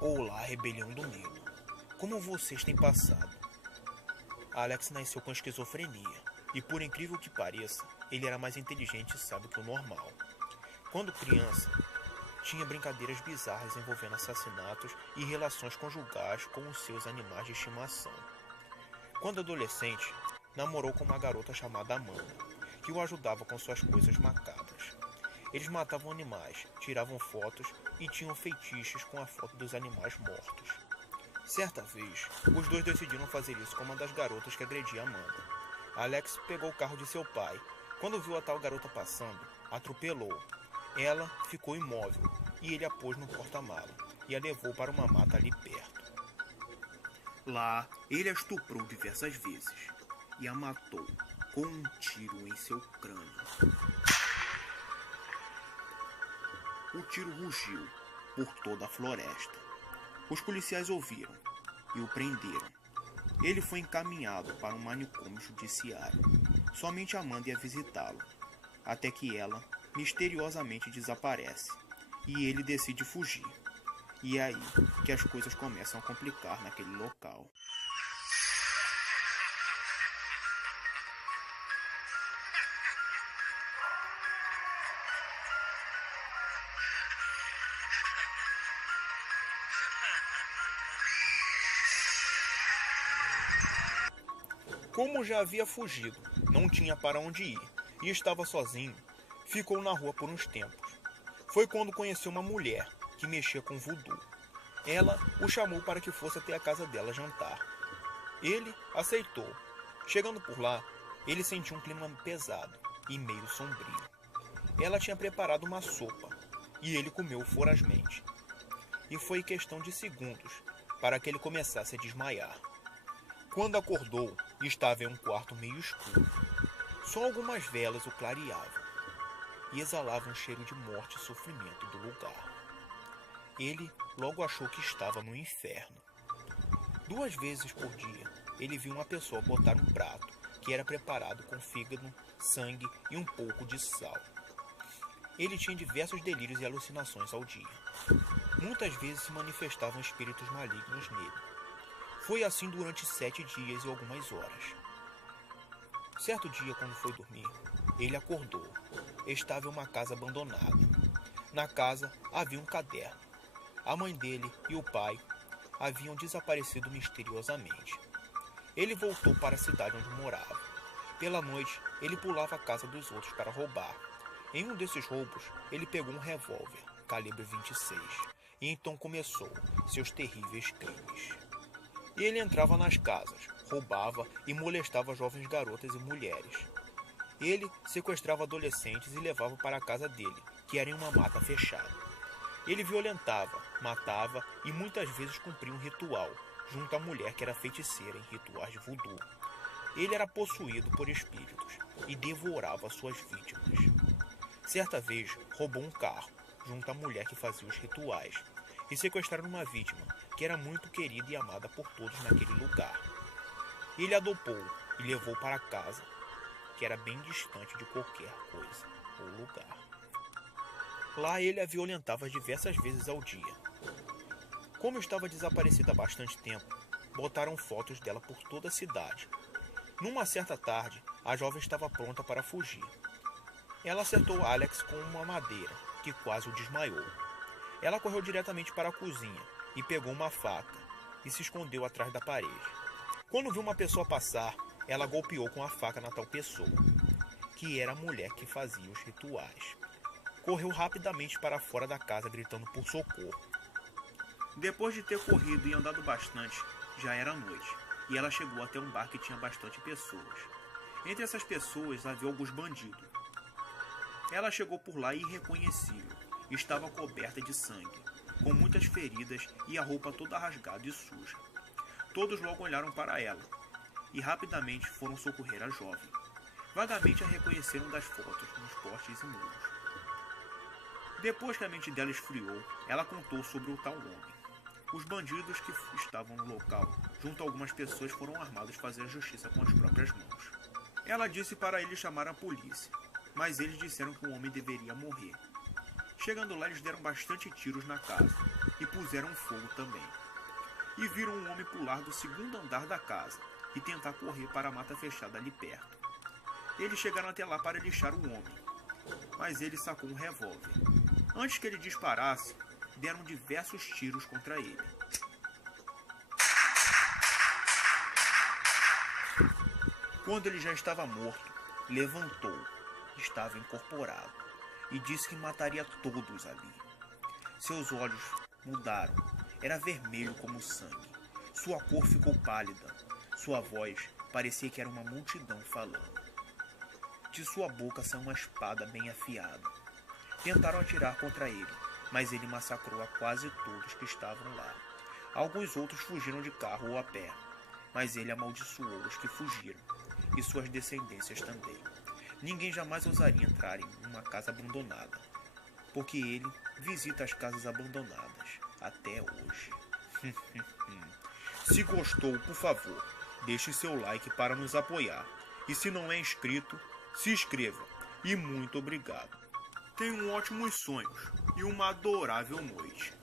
Olá, rebelião do medo. Como vocês têm passado? Alex nasceu com esquizofrenia, e por incrível que pareça, ele era mais inteligente e sábio que o normal. Quando criança, tinha brincadeiras bizarras envolvendo assassinatos e relações conjugais com os seus animais de estimação. Quando adolescente, namorou com uma garota chamada Amanda, que o ajudava com suas coisas macabras. Eles matavam animais, tiravam fotos e tinham feitiços com a foto dos animais mortos. Certa vez, os dois decidiram fazer isso com uma das garotas que agredia Amanda. Alex pegou o carro de seu pai. Quando viu a tal garota passando, atropelou. Ela ficou imóvel e ele a pôs no porta-mala e a levou para uma mata ali perto. Lá, ele a estuprou diversas vezes e a matou com um tiro em seu crânio. O tiro rugiu por toda a floresta. Os policiais ouviram e o prenderam. Ele foi encaminhado para um manicômio judiciário. Somente Amanda ia visitá-lo, até que ela misteriosamente desaparece e ele decide fugir. E é aí que as coisas começam a complicar naquele local. Como já havia fugido, não tinha para onde ir e estava sozinho, ficou na rua por uns tempos. Foi quando conheceu uma mulher que mexia com voodoo. Ela o chamou para que fosse até a casa dela jantar. Ele aceitou. Chegando por lá, ele sentiu um clima pesado e meio sombrio. Ela tinha preparado uma sopa e ele comeu vorazmente. E foi questão de segundos para que ele começasse a desmaiar. Quando acordou, estava em um quarto meio escuro. Só algumas velas o clareavam e exalavam um cheiro de morte e sofrimento do lugar. Ele logo achou que estava no inferno. 2 vezes por dia, ele viu uma pessoa botar um prato que era preparado com fígado, sangue e um pouco de sal. Ele tinha diversos delírios e alucinações ao dia. Muitas vezes se manifestavam espíritos malignos nele. Foi assim durante 7 dias e algumas horas. Certo dia, quando foi dormir, ele acordou. Estava em uma casa abandonada. Na casa havia um caderno. A mãe dele e o pai haviam desaparecido misteriosamente. Ele voltou para a cidade onde morava. Pela noite, ele pulava a casa dos outros para roubar. Em um desses roubos, ele pegou um revólver, calibre 26, e então começou seus terríveis crimes. Ele entrava nas casas, roubava e molestava jovens garotas e mulheres. Ele sequestrava adolescentes e levava para a casa dele, que era em uma mata fechada. Ele violentava, matava e muitas vezes cumpria um ritual, junto à mulher que era feiticeira em rituais de voodoo. Ele era possuído por espíritos e devorava suas vítimas. Certa vez, roubou um carro, junto à mulher que fazia os rituais, e sequestraram uma vítima que era muito querida e amada por todos naquele lugar. Ele a adoptou e levou para casa, que era bem distante de qualquer coisa ou lugar. Lá ele a violentava diversas vezes ao dia. Como estava desaparecida há bastante tempo, botaram fotos dela por toda a cidade. Numa certa tarde, a jovem estava pronta para fugir. Ela acertou Alex com uma madeira, que quase o desmaiou. Ela correu diretamente para a cozinha e pegou uma faca e se escondeu atrás da parede. Quando viu uma pessoa passar, ela golpeou com a faca na tal pessoa, que era a mulher que fazia os rituais. Correu rapidamente para fora da casa gritando por socorro. Depois de ter corrido e andado bastante, já era noite, e ela chegou até um bar que tinha bastante pessoas. Entre essas pessoas havia alguns bandidos. Ela chegou por lá irreconhecível. Estava coberta de sangue, com muitas feridas e a roupa toda rasgada e suja. Todos logo olharam para ela e rapidamente foram socorrer a jovem. Vagamente a reconheceram das fotos nos postes e muros. Depois que a mente dela esfriou, ela contou sobre o tal homem. Os bandidos que estavam no local, junto a algumas pessoas, foram armados fazer a justiça com as próprias mãos. Ela disse para eles chamar a polícia, mas eles disseram que o homem deveria morrer. Chegando lá, eles deram bastante tiros na casa e puseram fogo também. E viram um homem pular do segundo andar da casa e tentar correr para a mata fechada ali perto. Eles chegaram até lá para lixar o homem, mas ele sacou um revólver. Antes que ele disparasse, deram diversos tiros contra ele. Quando ele já estava morto, levantou, estava incorporado, e disse que mataria todos ali. Seus olhos mudaram, era vermelho como sangue. Sua cor ficou pálida, sua voz parecia que era uma multidão falando. De sua boca saiu uma espada bem afiada. Tentaram atirar contra ele, mas ele massacrou a quase todos que estavam lá. Alguns outros fugiram de carro ou a pé, mas ele amaldiçoou os que fugiram, e suas descendências também. Ninguém jamais ousaria entrar em uma casa abandonada, porque ele visita as casas abandonadas até hoje. Se gostou, por favor, deixe seu like para nos apoiar. E se não é inscrito, se inscreva. E muito obrigado. Tenham ótimos sonhos e uma adorável noite.